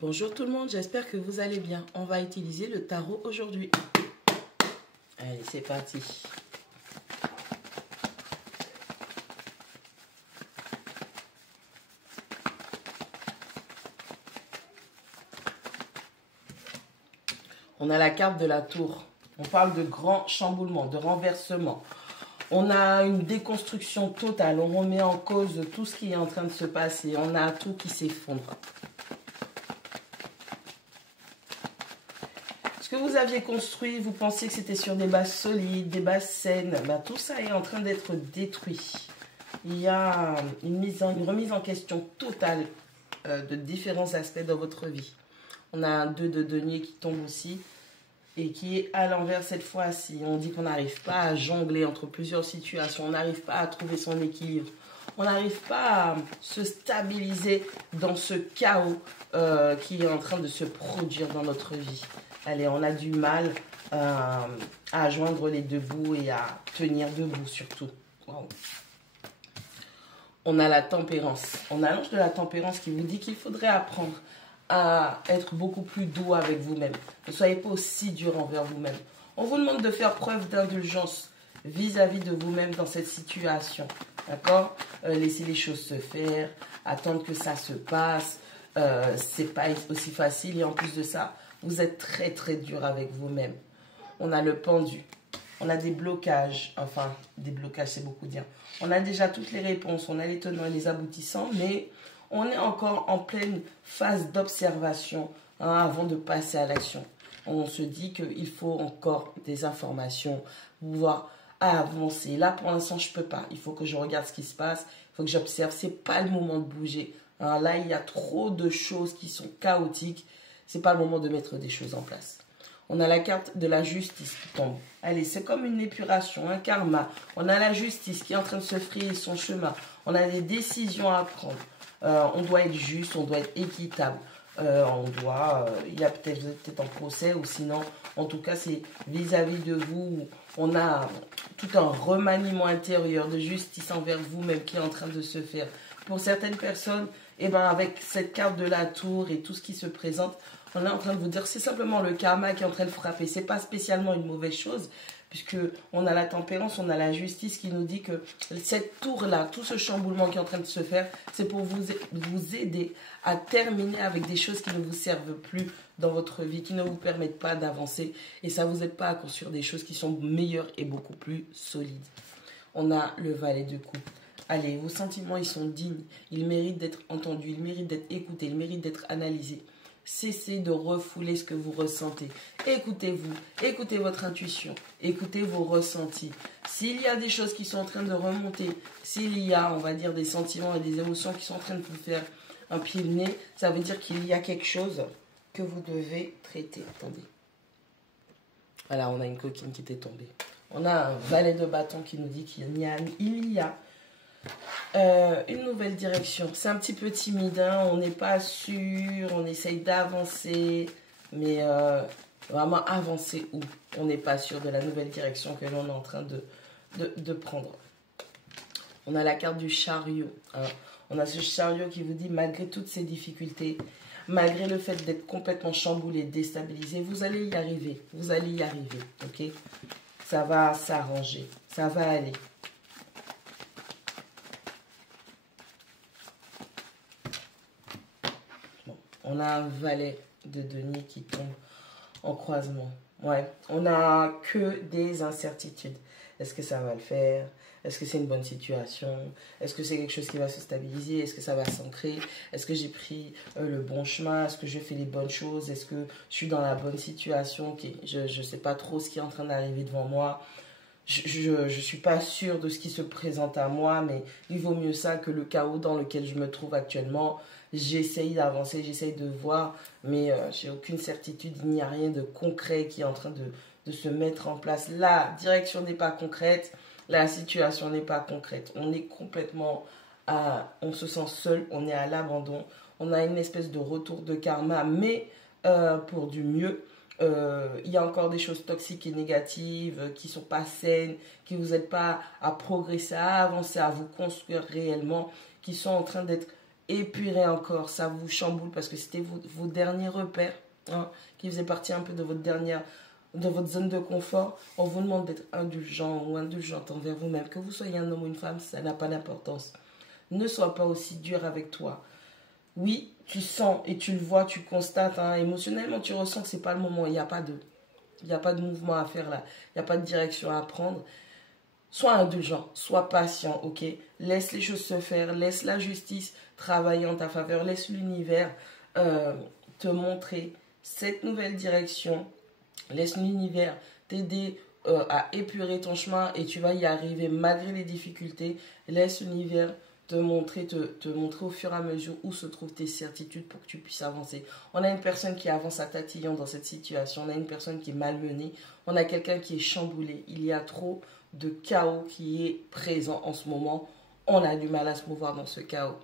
Bonjour tout le monde, j'espère que vous allez bien. On va utiliser le tarot aujourd'hui. Allez, c'est parti. On a la carte de la tour. On parle de grand chamboulement, de renversement. On a une déconstruction totale. On remet en cause tout ce qui est en train de se passer. On a tout qui s'effondre. Ce que vous aviez construit, vous pensiez que c'était sur des bases solides, des bases saines. Ben, tout ça est en train d'être détruit. Il y a une remise en question totale de différents aspects dans votre vie. On a un 2 de denier qui tombe aussi et qui est à l'envers cette fois-ci. On dit qu'on n'arrive pas à jongler entre plusieurs situations. On n'arrive pas à trouver son équilibre. On n'arrive pas à se stabiliser dans ce chaos qui est en train de se produire dans notre vie. Allez, on a du mal à joindre les deux bouts et à tenir debout surtout. Wow. On a la tempérance. On a l'ange de la tempérance qui vous dit qu'il faudrait apprendre à être beaucoup plus doux avec vous-même. Ne soyez pas aussi dur envers vous-même. On vous demande de faire preuve d'indulgence vis-à-vis de vous-même dans cette situation. D'accord? Laissez les choses se faire, attendre que ça se passe. C'est pas aussi facile et en plus de ça, vous êtes très très dur avec vous-même. On a le pendu. On a des blocages. Enfin, des blocages, c'est beaucoup dire. On a déjà toutes les réponses. On a les tenants et les aboutissants, mais on est encore en pleine phase d'observation avant de passer à l'action. On se dit qu'il faut encore des informations pour pouvoir avancer. Là, pour l'instant, je ne peux pas. Il faut que je regarde ce qui se passe. Il faut que j'observe. Ce n'est pas le moment de bouger. Là, il y a trop de choses qui sont chaotiques. Ce n'est pas le moment de mettre des choses en place. On a la carte de la justice qui tombe. Allez, c'est comme une épuration, un karma. On a la justice qui est en train de se frayer son chemin. On a des décisions à prendre. On doit être juste, on doit être équitable. Il y a peut-être, vous êtes peut-être en procès ou sinon, en tout cas, c'est vis-à-vis de vous. On a tout un remaniement intérieur de justice envers vous-même qui est en train de se faire. Pour certaines personnes, eh ben, avec cette carte de la tour et tout ce qui se présente, on est en train de vous dire c'est simplement le karma qui est en train de frapper. Ce n'est pas spécialement une mauvaise chose, puisqu'on a la tempérance, on a la justice qui nous dit que cette tour-là, tout ce chamboulement qui est en train de se faire, c'est pour vous aider à terminer avec des choses qui ne vous servent plus dans votre vie, qui ne vous permettent pas d'avancer. Et ça ne vous aide pas à construire des choses qui sont meilleures et beaucoup plus solides. On a le valet de coupe. Allez, vos sentiments, ils sont dignes. Ils méritent d'être entendus, ils méritent d'être écoutés, ils méritent d'être analysés. Cessez de refouler ce que vous ressentez. Écoutez-vous, écoutez votre intuition, écoutez vos ressentis. S'il y a des choses qui sont en train de remonter, s'il y a, on va dire, des sentiments et des émotions qui sont en train de vous faire un pied de nez, ça veut dire qu'il y a quelque chose que vous devez traiter. Attendez. Voilà, on a une coquine qui était tombée. On a un valet de bâton qui nous dit qu'il y a une nouvelle direction. C'est un petit peu timide, hein? On n'est pas sûr, on essaye d'avancer, mais vraiment avancer où? On n'est pas sûr de la nouvelle direction que l'on est en train de prendre. On a la carte du chariot. Hein? On a ce chariot qui vous dit, malgré toutes ces difficultés, malgré le fait d'être complètement chamboulé, déstabilisé, vous allez y arriver. Vous allez y arriver, ok? Ça va s'arranger, ça va aller. On a un valet de denier qui tombe en croisement. Ouais, on n'a que des incertitudes. Est-ce que ça va le faire? Est-ce que c'est une bonne situation? Est-ce que c'est quelque chose qui va se stabiliser? Est-ce que ça va s'ancrer? Est-ce que j'ai pris le bon chemin? Est-ce que je fais les bonnes choses? Est-ce que je suis dans la bonne situation? Okay. Je ne sais pas trop ce qui est en train d'arriver devant moi. Je ne suis pas sûre de ce qui se présente à moi, mais il vaut mieux ça que le chaos dans lequel je me trouve actuellement. J'essaye d'avancer, j'essaye de voir, mais j'ai aucune certitude, il n'y a rien de concret qui est en train de se mettre en place. La direction n'est pas concrète, la situation n'est pas concrète. On est complètement, on se sent seul, on est à l'abandon. On a une espèce de retour de karma, mais pour du mieux. Il y a encore des choses toxiques et négatives qui ne sont pas saines, qui ne vous aident pas à progresser, à avancer, à vous construire réellement, qui sont en train d'être épuré encore, ça vous chamboule parce que c'était vos derniers repères, hein, qui faisaient partie un peu de votre zone de confort. On vous demande d'être indulgent ou indulgente envers vous-même. Que vous soyez un homme ou une femme, ça n'a pas d'importance. Ne sois pas aussi dur avec toi. Oui, tu sens et tu le vois, tu constates, hein, émotionnellement, tu ressens que ce n'est pas le moment. Il n'y a pas de mouvement à faire là. Il n'y a pas de direction à prendre. Sois indulgent, sois patient, ok? Laisse les choses se faire, laisse la justice travailler en ta faveur, laisse l'univers te montrer cette nouvelle direction, laisse l'univers t'aider à épurer ton chemin et tu vas y arriver malgré les difficultés. Laisse l'univers te montrer au fur et à mesure où se trouvent tes certitudes pour que tu puisses avancer. On a une personne qui avance à tatillon dans cette situation, on a une personne qui est malmenée, on a quelqu'un qui est chamboulé. Il y a trop de chaos qui est présent en ce moment. On a du mal à se mouvoir dans ce chaos.